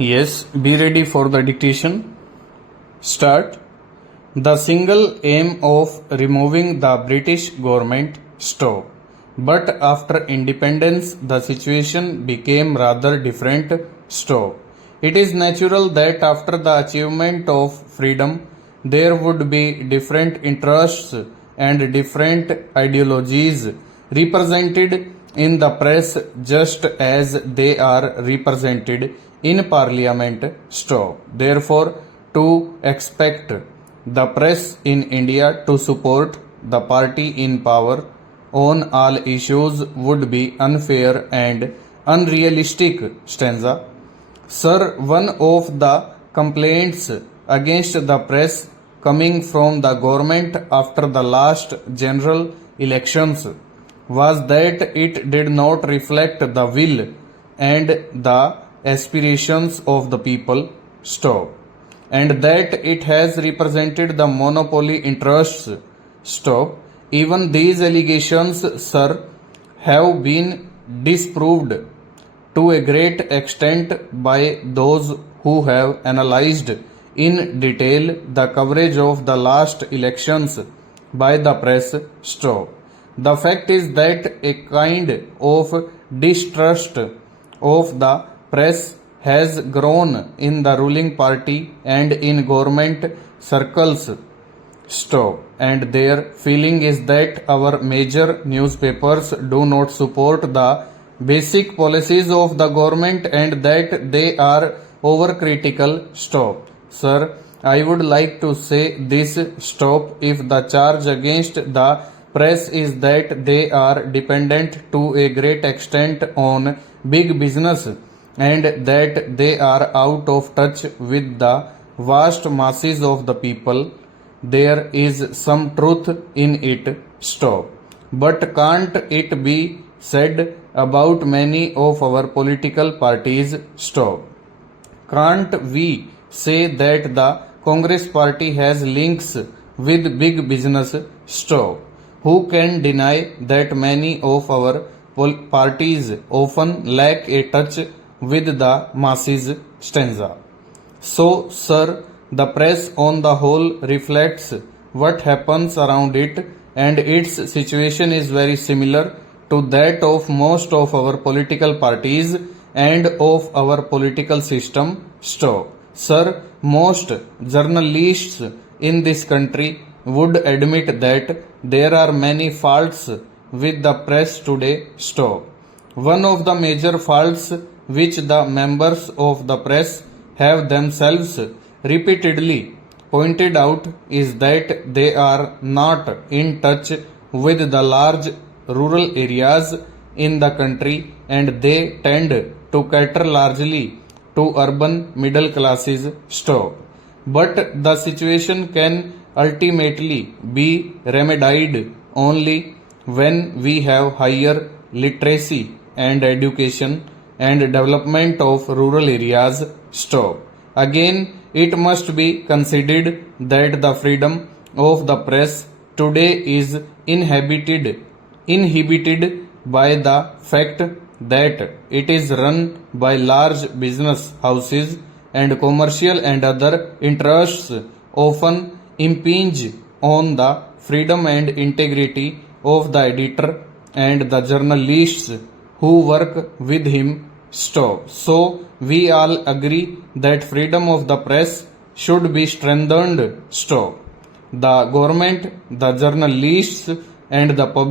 Yes, be ready for the dictation. Start. The single aim of removing the British government stopped. But after independence, the situation became rather different. Stop. It is natural that after the achievement of freedom, there would be different interests and different ideologies represented in the press just as they are represented in parliament. Stop. Therefore, to expect the press in India to support the party in power on all issues would be unfair and unrealistic. Stanza. Sir, one of the complaints against the press coming from the government after the last general elections was that it did not reflect the will and the aspirations of the people. Stop. And that it has represented the monopoly interests. Stop. Even these allegations, sir, have been disproved to a great extent by those who have analyzed in detail the coverage of the last elections by the press. Stop. The fact is that a kind of distrust of the press has grown in the ruling party and in government circles. Stop. And their feeling is that our major newspapers do not support the basic policies of the government and that they are overcritical. Stop. Sir, I would like to say this. Stop. If the charge against the press is that they are dependent to a great extent on big business and that they are out of touch with the vast masses of the people, there is some truth in it. Stop. But can't it be said about many of our political parties? Stop. Can't we say that the Congress party has links with big business? Stop. Who can deny that many of our parties often lack a touch with the masses? Stanza. So, sir, the press on the whole reflects what happens around it, and its situation is very similar to that of most of our political parties and of our political system. Stop. Sir, most journalists in this country would admit that there are many faults with the press today. Stop. One of the major faults which the members of the press have themselves repeatedly pointed out is that they are not in touch with the large rural areas in the country and they tend to cater largely to urban middle classes. Stop. But the situation can ultimately be remedied only when we have higher literacy and education and development of rural areas. Stop. Again, it must be considered that the freedom of the press today is inhibited by the fact that it is run by large business houses and commercial and other interests often impinge on the freedom and integrity of the editor and the journalists who work with him. Stop. So, we all agree that freedom of the press should be strengthened. Stop. The government, the journalists and the public